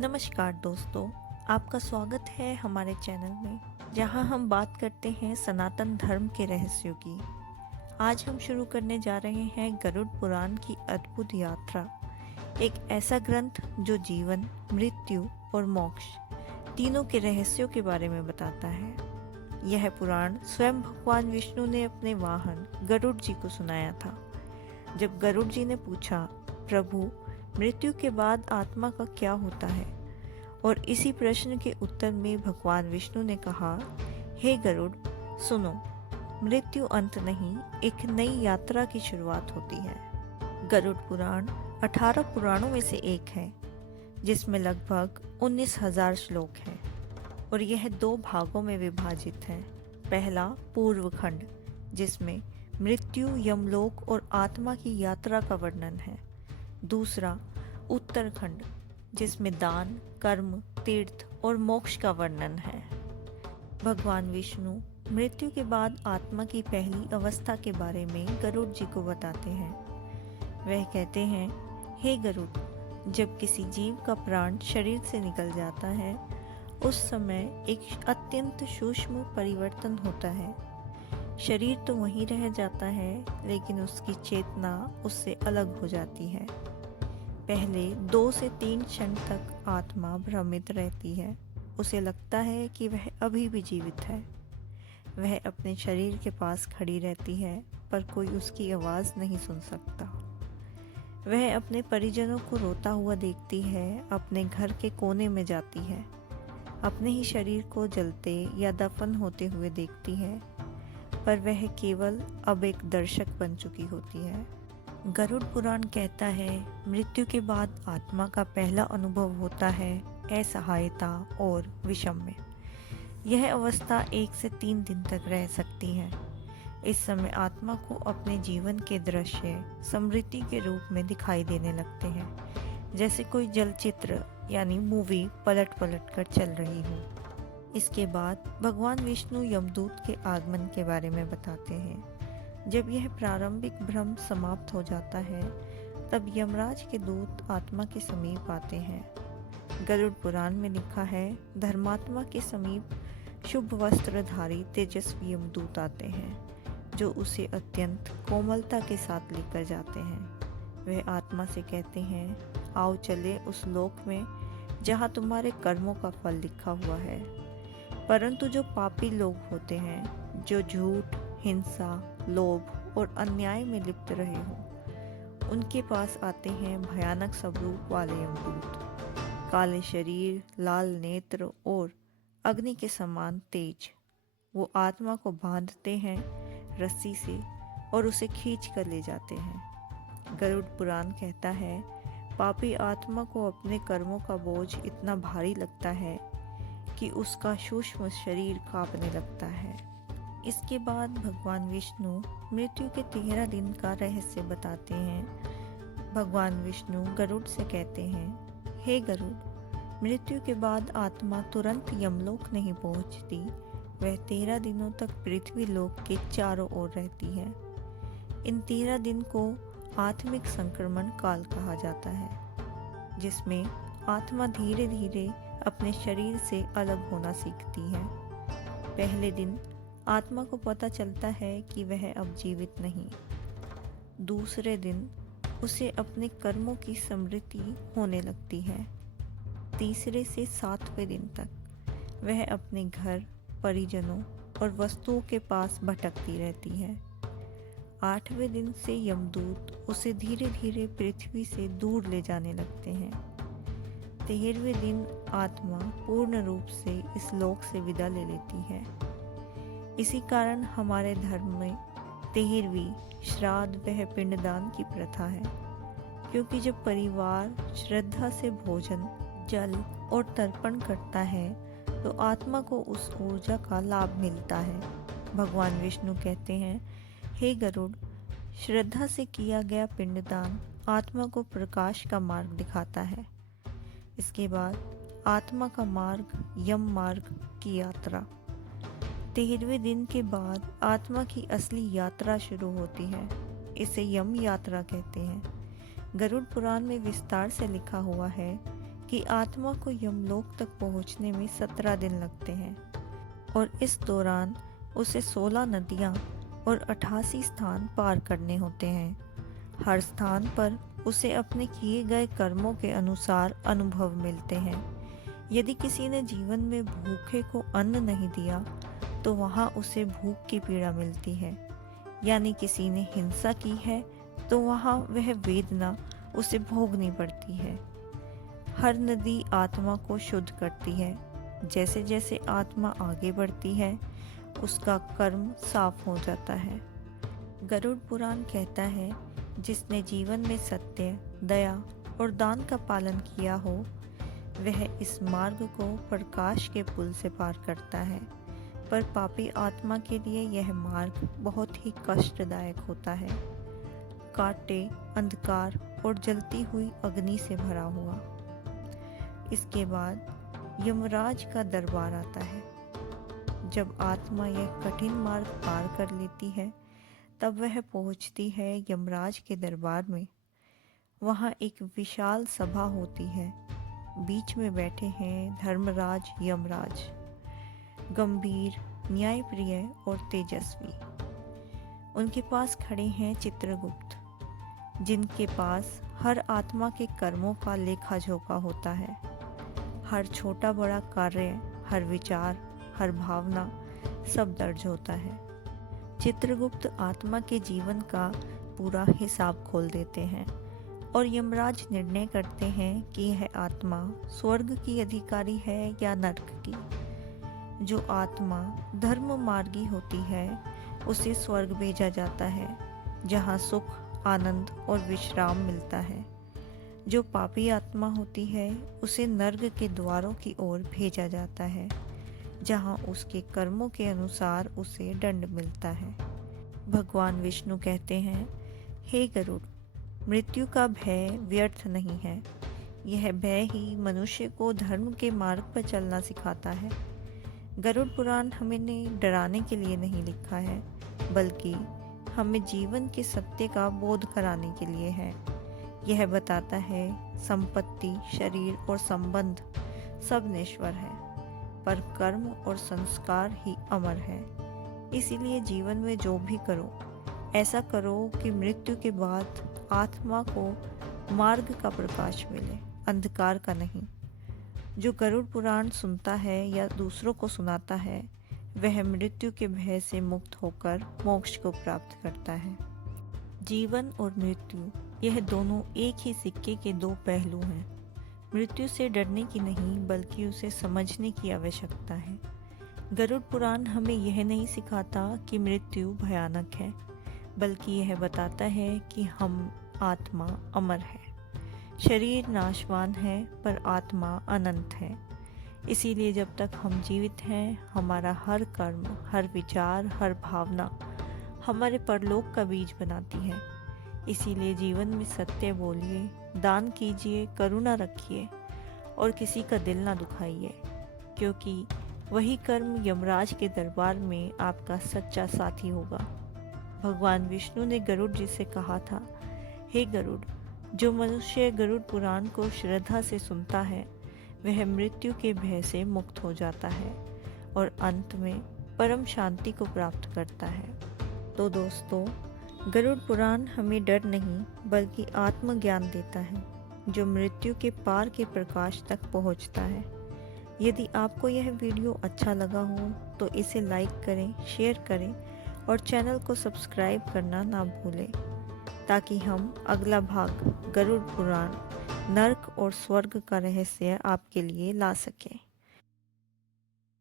नमस्कार दोस्तों, आपका स्वागत है हमारे चैनल में जहां हम बात करते हैं सनातन धर्म के रहस्यों की। आज हम शुरू करने जा रहे हैं गरुड़ पुराण की अद्भुत यात्रा, एक ऐसा ग्रंथ जो जीवन, मृत्यु और मोक्ष तीनों के रहस्यों के बारे में बताता है। यह पुराण स्वयं भगवान विष्णु ने अपने वाहन गरुड़ जी को सुनाया था। जब गरुड़ जी ने पूछा, प्रभु, मृत्यु के बाद आत्मा का क्या होता है? और इसी प्रश्न के उत्तर में भगवान विष्णु ने कहा, हे गरुड़, सुनो, मृत्यु अंत नहीं, एक नई यात्रा की शुरुआत होती है। गरुड़ पुराण 18 पुराणों में से एक है, जिसमें लगभग 19,000 श्लोक हैं और यह 2 भागों में विभाजित है। पहला पूर्व खंड, जिसमें मृत्यु, यमलोक और आत्मा की यात्रा का वर्णन है। दूसरा उत्तरखंड, जिसमें दान, कर्म, तीर्थ और मोक्ष का वर्णन है। भगवान विष्णु मृत्यु के बाद आत्मा की पहली अवस्था के बारे में गरुड़ जी को बताते हैं। वह कहते हैं, हे गरुड़, जब किसी जीव का प्राण शरीर से निकल जाता है, उस समय एक अत्यंत सूक्ष्म परिवर्तन होता है। शरीर तो वहीं रह जाता है, लेकिन उसकी चेतना उससे अलग हो जाती है। पहले 2 से 3 क्षण तक आत्मा भ्रमित रहती है। उसे लगता है कि वह अभी भी जीवित है। वह अपने शरीर के पास खड़ी रहती है, पर कोई उसकी आवाज़ नहीं सुन सकता। वह अपने परिजनों को रोता हुआ देखती है, अपने घर के कोने में जाती है, अपने ही शरीर को जलते या दफन होते हुए देखती है, पर वह केवल अब एक दर्शक बन चुकी होती है। गरुड़ पुराण कहता है, मृत्यु के बाद आत्मा का पहला अनुभव होता है असहायता और विषम्य। यह अवस्था 1 से 3 दिन तक रह सकती है। इस समय आत्मा को अपने जीवन के दृश्य स्मृति के रूप में दिखाई देने लगते हैं, जैसे कोई चलचित्र यानी मूवी पलट पलट कर चल रही हो। इसके बाद भगवान विष्णु यमदूत के आगमन के बारे में बताते हैं। जब यह प्रारंभिक भ्रम समाप्त हो जाता है, तब यमराज के दूत आत्मा के समीप आते हैं। गरुड़ पुराण में लिखा है, धर्मात्मा के समीप शुभ वस्त्रधारी तेजस्वी यमदूत आते हैं, जो उसे अत्यंत कोमलता के साथ लेकर जाते हैं। वह आत्मा से कहते हैं, आओ चले उस लोक में जहाँ तुम्हारे कर्मों का फल लिखा हुआ है। परंतु जो पापी लोग होते हैं, जो झूठ, हिंसा, लोभ और अन्याय में लिप्त रहे हो, उनके पास आते हैं भयानक स्वरूप वाले यमदूत, काले शरीर, लाल नेत्र और अग्नि के समान तेज। वो आत्मा को बांधते हैं रस्सी से और उसे खींच कर ले जाते हैं। गरुड़ पुराण कहता है, पापी आत्मा को अपने कर्मों का बोझ इतना भारी लगता है कि उसका सूक्ष्म शरीर कांपने लगता है। इसके बाद भगवान विष्णु मृत्यु के 13 दिन का रहस्य बताते हैं। भगवान विष्णु गरुड़ से कहते हैं, हे गरुड़, मृत्यु के बाद आत्मा तुरंत यमलोक नहीं पहुंचती। वह 13 दिनों तक पृथ्वी लोक के चारों ओर रहती है। इन 13 दिन को आत्मिक संक्रमण काल कहा जाता है, जिसमें आत्मा धीरे धीरे अपने शरीर से अलग होना सीखती है। पहले दिन आत्मा को पता चलता है कि वह अब जीवित नहीं। दूसरे दिन उसे अपने कर्मों की स्मृति होने लगती है। तीसरे से 7वें दिन तक वह अपने घर, परिजनों और वस्तुओं के पास भटकती रहती है। 8वें दिन से यमदूत उसे धीरे धीरे पृथ्वी से दूर ले जाने लगते हैं। 13वें दिन आत्मा पूर्ण रूप से इस लोक से विदा ले लेती है। इसी कारण हमारे धर्म में 13वीं श्राद्ध वह पिंडदान की प्रथा है, क्योंकि जब परिवार श्रद्धा से भोजन, जल और तर्पण करता है, तो आत्मा को उस ऊर्जा का लाभ मिलता है। भगवान विष्णु कहते हैं, हे गरुड़, श्रद्धा से किया गया पिंडदान आत्मा को प्रकाश का मार्ग दिखाता है। इसके बाद आत्मा का मार्ग, यम मार्ग की यात्रा। 13वें दिन के बाद आत्मा की असली यात्रा शुरू होती है। इसे यम यात्रा कहते हैं। गरुड़ पुराण में विस्तार से लिखा हुआ है कि आत्मा को यमलोक तक पहुंचने में 17 दिन लगते हैं और इस दौरान उसे 16 नदियां और 88 स्थान पार करने होते हैं। हर स्थान पर उसे अपने किए गए कर्मों के अनुसार अनुभव मिलते हैं। यदि किसी ने जीवन में भूखे को अन्न नहीं दिया तो वहाँ उसे भूख की पीड़ा मिलती है, यानी किसी ने हिंसा की है तो वहाँ वह वेदना उसे भोगनी पड़ती है। हर नदी आत्मा को शुद्ध करती है। जैसे जैसे आत्मा आगे बढ़ती है उसका कर्म साफ हो जाता है। गरुड़ पुराण कहता है, जिसने जीवन में सत्य, दया और दान का पालन किया हो वह इस मार्ग को प्रकाश के पुल से पार करता है, पर पापी आत्मा के लिए यह मार्ग बहुत ही कष्टदायक होता है, कांटे, अंधकार और जलती हुई अग्नि से भरा हुआ। इसके बाद यमराज का दरबार आता है। जब आत्मा यह कठिन मार्ग पार कर लेती है तब वह पहुंचती है यमराज के दरबार में। वहाँ एक विशाल सभा होती है। बीच में बैठे हैं धर्मराज यमराज, गंभीर, न्यायप्रिय और तेजस्वी। उनके पास खड़े हैं चित्रगुप्त, जिनके पास हर आत्मा के कर्मों का लेखा जोखा होता है। हर छोटा बड़ा कार्य, हर विचार, हर भावना सब दर्ज होता है। चित्रगुप्त आत्मा के जीवन का पूरा हिसाब खोल देते हैं और यमराज निर्णय करते हैं कि यह आत्मा स्वर्ग की अधिकारी है या नरक की। जो आत्मा धर्म मार्गी होती है उसे स्वर्ग भेजा जाता है, जहाँ सुख, आनंद और विश्राम मिलता है। जो पापी आत्मा होती है उसे नर्क के द्वारों की ओर भेजा जाता है, जहाँ उसके कर्मों के अनुसार उसे दंड मिलता है। भगवान विष्णु कहते हैं, हे गरुड़, मृत्यु का भय व्यर्थ नहीं है। यह भय ही मनुष्य को धर्म के मार्ग पर चलना सिखाता है। गरुड़ पुराण हमें डराने के लिए नहीं लिखा है, बल्कि हमें जीवन के सत्य का बोध कराने के लिए है। यह बताता है संपत्ति, शरीर और संबंध सब नश्वर है, पर कर्म और संस्कार ही अमर है। इसीलिए जीवन में जो भी करो ऐसा करो कि मृत्यु के बाद आत्मा को मार्ग का प्रकाश मिले, अंधकार का नहीं। जो गरुड़ पुराण सुनता है या दूसरों को सुनाता है वह मृत्यु के भय से मुक्त होकर मोक्ष को प्राप्त करता है। जीवन और मृत्यु यह दोनों एक ही सिक्के के दो पहलू हैं। मृत्यु से डरने की नहीं बल्कि उसे समझने की आवश्यकता है। गरुड़ पुराण हमें यह नहीं सिखाता कि मृत्यु भयानक है, बल्कि यह बताता है कि हम आत्मा अमर है। शरीर नाशवान है पर आत्मा अनंत है। इसीलिए जब तक हम जीवित हैं हमारा हर कर्म, हर विचार, हर भावना हमारे परलोक का बीज बनाती है। इसीलिए जीवन में सत्य बोलिए, दान कीजिए, करुणा रखिए और किसी का दिल ना दुखाइए, क्योंकि वही कर्म यमराज के दरबार में आपका सच्चा साथी होगा। भगवान विष्णु ने गरुड़ जी से कहा था, हे गरुड़, जो मनुष्य गरुड़ पुराण को श्रद्धा से सुनता है वह मृत्यु के भय से मुक्त हो जाता है और अंत में परम शांति को प्राप्त करता है। तो दोस्तों, गरुड़ पुराण हमें डर नहीं बल्कि आत्मज्ञान देता है, जो मृत्यु के पार के प्रकाश तक पहुंचता है। यदि आपको यह वीडियो अच्छा लगा हो तो इसे लाइक करें, शेयर करें और चैनल को सब्सक्राइब करना ना भूलें, ताकि हम अगला भाग गरुड़ पुराण, नर्क और स्वर्ग का रहस्य आपके लिए ला सकें।